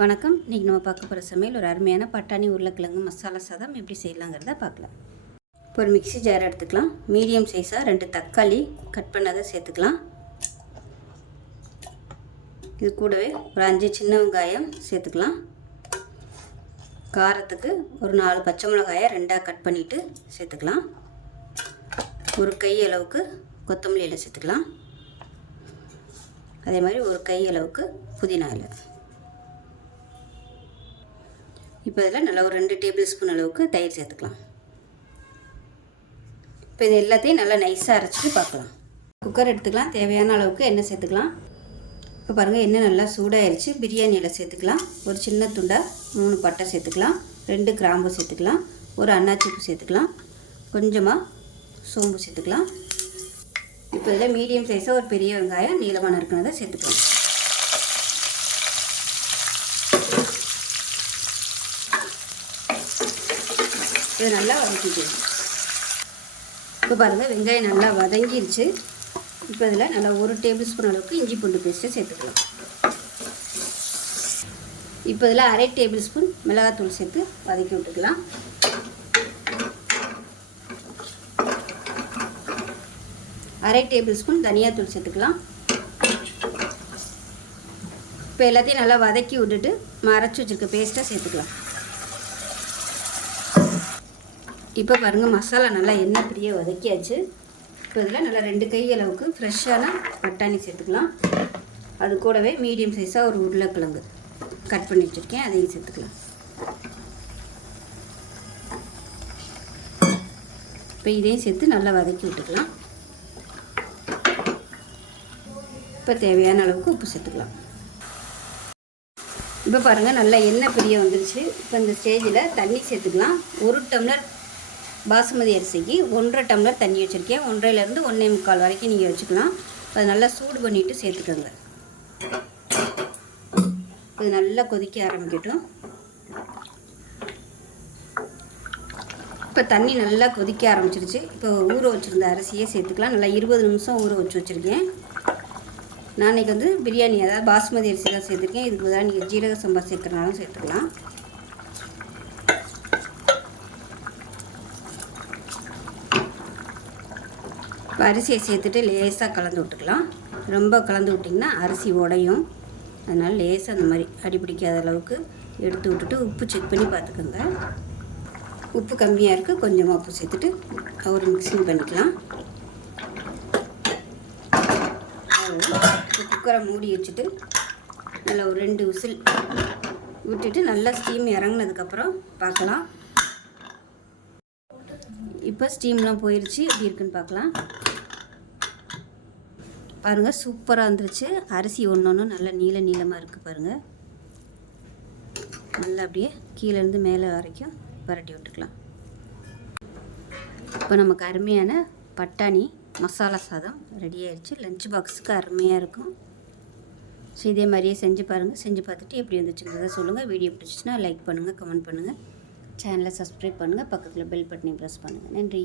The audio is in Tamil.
வணக்கம். இன்றைக்கி நம்ம பார்க்க போகிற சமையல் ஒரு அருமையான பட்டாணி உருளைக்கிழங்கு மசாலா சாதம் எப்படி செய்யலாங்கிறத பார்க்கலாம். இப்போ ஒரு மிக்ஸி ஜார் எடுத்துக்கலாம். மீடியம் சைஸாக 2 தக்காளி கட் பண்ணதை சேர்த்துக்கலாம். இது கூடவே ஒரு 5 சின்ன வெங்காயம் சேர்த்துக்கலாம். காரத்துக்கு ஒரு 4 பச்சை மிளகாயை 2ஆக கட் பண்ணிவிட்டு சேர்த்துக்கலாம். ஒரு கை அளவுக்கு கொத்தமல்லி இலை சேர்த்துக்கலாம். அதே மாதிரி ஒரு கை அளவுக்கு புதினா இலை. இப்போ இதில் நல்லா ஒரு 2 டேபிள் ஸ்பூன் அளவுக்கு தயிர் சேர்த்துக்கலாம். இப்போ இது எல்லாத்தையும் நல்லா நைஸாக அரைச்சிட்டு பார்க்கலாம். குக்கர் எடுத்துக்கலாம். தேவையான அளவுக்கு எண்ணெய் சேர்த்துக்கலாம். இப்போ பாருங்கள், எண்ணெய் நல்லா சூடாகிடுச்சு. பிரியாணி இலை சேர்த்துக்கலாம். ஒரு சின்ன துண்டாக 3 பட்டை சேர்த்துக்கலாம். 2 கிராம்பு சேர்த்துக்கலாம். ஒரு அன்னாச்சி பூ சேர்த்துக்கலாம். கொஞ்சமாக சோம்பு சேர்த்துக்கலாம். இப்போ இதில் மீடியம் சைஸாக ஒரு பெரிய வெங்காயம் நீளமாக நறுக்கினதை சேர்த்துக்கலாம். இதை நல்லா வதக்கிக்கலாம். இப்போ பாருங்கள், வெங்காயம் நல்லா வதங்கிடுச்சு. இப்போ இதில் நல்லா 1 டேபிள் ஸ்பூன் அளவுக்கு இஞ்சி பூண்டு பேஸ்ட்டை சேர்த்துக்கலாம். இப்போ இதில் 1/2 டேபிள் ஸ்பூன் மிளகாத்தூள் சேர்த்து வதக்கி விட்டுக்கலாம். அரை டேபிள் ஸ்பூன் தனியாத்தூள் சேர்த்துக்கலாம். இப்போ எல்லாத்தையும் நல்லா வதக்கி விட்டுட்டு அரைச்சி வச்சுருக்க பேஸ்ட்டை சேர்த்துக்கலாம். இப்போ பாருங்கள், மசாலா நல்லா எண்ணெய் பிரிய வதக்கியாச்சு. இப்போ இதில் நல்லா 2 கை அளவுக்கு ஃப்ரெஷ்ஷான பட்டாணி சேர்த்துக்கலாம். அது கூடவே மீடியம் சைஸாக ஒரு உருளைக்கிழங்கு கட் பண்ணி வச்சுருக்கேன், அதையும் சேர்த்துக்கலாம். இப்போ இதையும் சேர்த்து நல்லா வதக்கி விட்டுக்கலாம். இப்போ தேவையான அளவுக்கு உப்பு சேர்த்துக்கலாம். இப்போ பாருங்கள், நல்லா எண்ணெய் பிரிய வந்துருச்சு. இப்போ இந்த ஸ்டேஜில் தண்ணி சேர்த்துக்கலாம். 1 டம்ளர் பாசுமதி அரிசிக்கு 1.5 டம்ளர் தண்ணி வச்சுருக்கேன். 1.5லேருந்து 1.25 வரைக்கும் நீங்கள் வச்சுக்கலாம். அதை நல்லா சூடு பண்ணிவிட்டு சேர்த்துக்கோங்க. இது நல்லா கொதிக்க ஆரம்பிக்கட்டும். இப்போ தண்ணி நல்லா கொதிக்க ஆரம்பிச்சிருச்சு. இப்போ ஊற வச்சுருந்த அரிசியை சேர்த்துக்கலாம். நல்லா 20 நிமிஷம் ஊற வச்சுருக்கேன். நான் இன்றைக்கி பிரியாணி, அதாவது பாசுமதி அரிசி தான் சேர்த்துருக்கேன். இதுக்கு தான் நீங்கள் ஜீரக சம்பா சேர்க்குறனாலும் சேர்த்துக்கலாம். இப்போ அரிசியை சேர்த்துட்டு லேசாக கலந்து விட்டுக்கலாம். ரொம்ப கலந்து விட்டிங்கன்னா அரிசி உடையும். அதனால் லேசாக அந்த மாதிரி அடிப்பிடிக்காத அளவுக்கு எடுத்து விட்டுட்டு உப்பு செக் பண்ணி பார்த்துக்கோங்க. உப்பு கம்மியாக இருக்குது, கொஞ்சமாக உப்பு சேர்த்துட்டு ஒரு மிக்சிங் பண்ணிக்கலாம். குக்கரை மூடி வச்சுட்டு நல்லா ஒரு 2 விசில் விட்டுட்டு நல்லா ஸ்டீம் இறங்கினதுக்கப்புறம் பார்க்கலாம். இப்போ ஸ்டீம்லாம் போயிடுச்சு. எப்படி இருக்குன்னு பார்க்கலாம். பாருங்கள், சூப்பராக வந்துருச்சு. அரிசி ஒன்று நல்லா நீளமாக இருக்குது பாருங்கள். நல்லா அப்படியே கீழேருந்து மேலே வரைக்கும் பரட்டி விட்டுக்கலாம். இப்போ நமக்கு அருமையான பட்டாணி மசாலா சாதம் ரெடி ஆகிடுச்சு. லஞ்ச் பாக்ஸுக்கு அருமையாக இருக்கும். ஸோ இதே மாதிரியே செஞ்சு பாருங்கள். செஞ்சு பார்த்துட்டு எப்படி வந்துச்சுங்கிறத சொல்லுங்கள். வீடியோ பிடிச்சிச்சின்னா லைக் பண்ணுங்கள், கமெண்ட் பண்ணுங்கள், சேனலை சப்ஸ்கிரைப் பண்ணுங்கள், பக்கத்தில் பெல் பட்டனை ப்ரெஸ் பண்ணுங்கள். நன்றி.